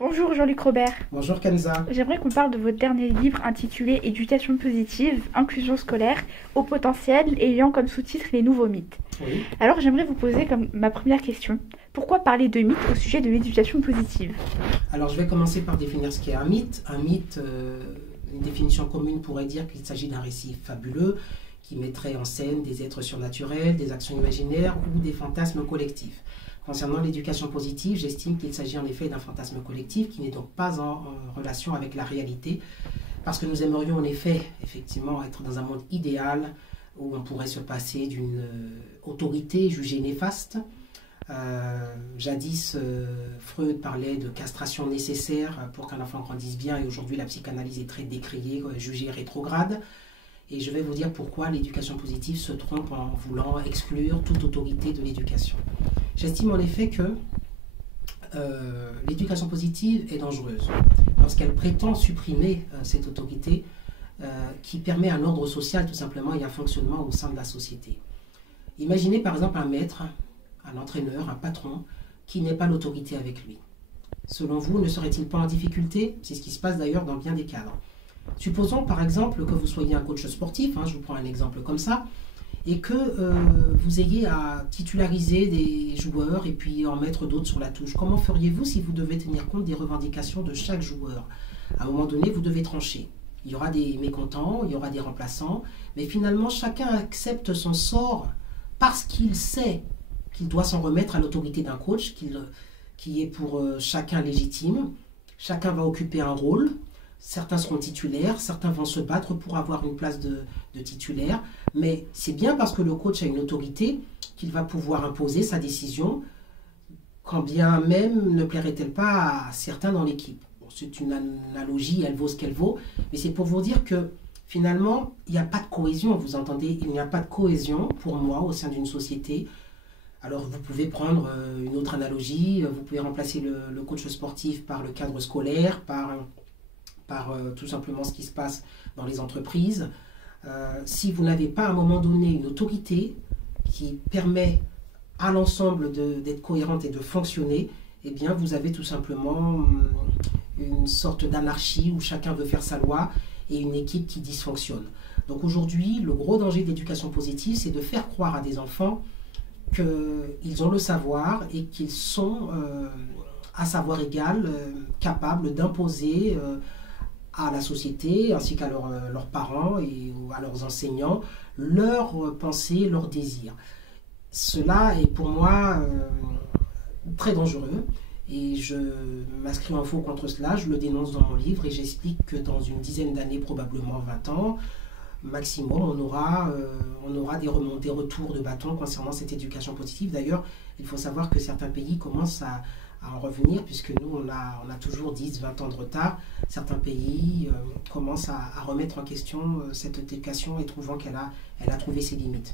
Bonjour Jean-Luc Robert. Bonjour Kenza. J'aimerais qu'on parle de votre dernier livre intitulé Éducation positive, inclusion scolaire, au potentiel, ayant comme sous-titre les nouveaux mythes. Oui. Alors j'aimerais vous poser comme ma première question, pourquoi parler de mythes au sujet de l'éducation positive? Alors je vais commencer par définir ce qu'est un mythe. Un mythe, une définition commune pourrait dire qu'il s'agit d'un récit fabuleux qui mettrait en scène des êtres surnaturels, des actions imaginaires ou des fantasmes collectifs. Concernant l'éducation positive, j'estime qu'il s'agit en effet d'un fantasme collectif qui n'est donc pas en relation avec la réalité, parce que nous aimerions en effet, effectivement, être dans un monde idéal où on pourrait se passer d'une autorité jugée néfaste. Jadis, Freud parlait de castration nécessaire pour qu'un enfant grandisse bien, et aujourd'hui la psychanalyse est très décriée, jugée rétrograde. Et je vais vous dire pourquoi l'éducation positive se trompe en voulant exclure toute autorité de l'éducation. J'estime en effet que l'éducation positive est dangereuse lorsqu'elle prétend supprimer cette autorité qui permet un ordre social tout simplement et un fonctionnement au sein de la société. Imaginez par exemple un maître, un entraîneur, un patron qui n'est pas l'autorité avec lui. Selon vous, ne serait-il pas en difficulté? C'est ce qui se passe d'ailleurs dans bien des cadres. Supposons par exemple que vous soyez un coach sportif, je vous prends un exemple comme ça, et que vous ayez à titulariser des joueurs et puis en mettre d'autres sur la touche. Comment feriez-vous si vous devez tenir compte des revendications de chaque joueur? À un moment donné, vous devez trancher. Il y aura des mécontents, il y aura des remplaçants, mais finalement chacun accepte son sort parce qu'il sait qu'il doit s'en remettre à l'autorité d'un coach qui est pour chacun légitime. Chacun va occuper un rôle. Certains seront titulaires, certains vont se battre pour avoir une place de titulaire. Mais c'est bien parce que le coach a une autorité qu'il va pouvoir imposer sa décision, quand bien même ne plairait-elle pas à certains dans l'équipe. Bon, c'est une analogie, elle vaut ce qu'elle vaut, mais c'est pour vous dire que finalement, il n'y a pas de cohésion, vous entendez? Il n'y a pas de cohésion pour moi au sein d'une société. Alors vous pouvez prendre une autre analogie, vous pouvez remplacer le coach sportif par le cadre scolaire, par tout simplement ce qui se passe dans les entreprises. Si vous n'avez pas à un moment donné une autorité qui permet à l'ensemble d'être cohérente et de fonctionner, eh bien vous avez tout simplement une sorte d'anarchie où chacun veut faire sa loi et une équipe qui dysfonctionne. Donc aujourd'hui, le gros danger de l'éducation positive, c'est de faire croire à des enfants qu'ils ont le savoir et qu'ils sont à savoir égal, capables d'imposer à la société, ainsi qu'à leurs parents et à leurs enseignants, leurs pensées, leurs désirs. Cela est pour moi très dangereux et je m'inscris en faux contre cela, je le dénonce dans mon livre et j'explique que dans une dizaine d'années, probablement 20 ans, maximum, on aura des retours de bâton concernant cette éducation positive. D'ailleurs, il faut savoir que certains pays commencent à en revenir, puisque nous, on a toujours 10-20 ans de retard. Certains pays commencent à remettre en question cette éducation et trouvant qu'elle a trouvé ses limites.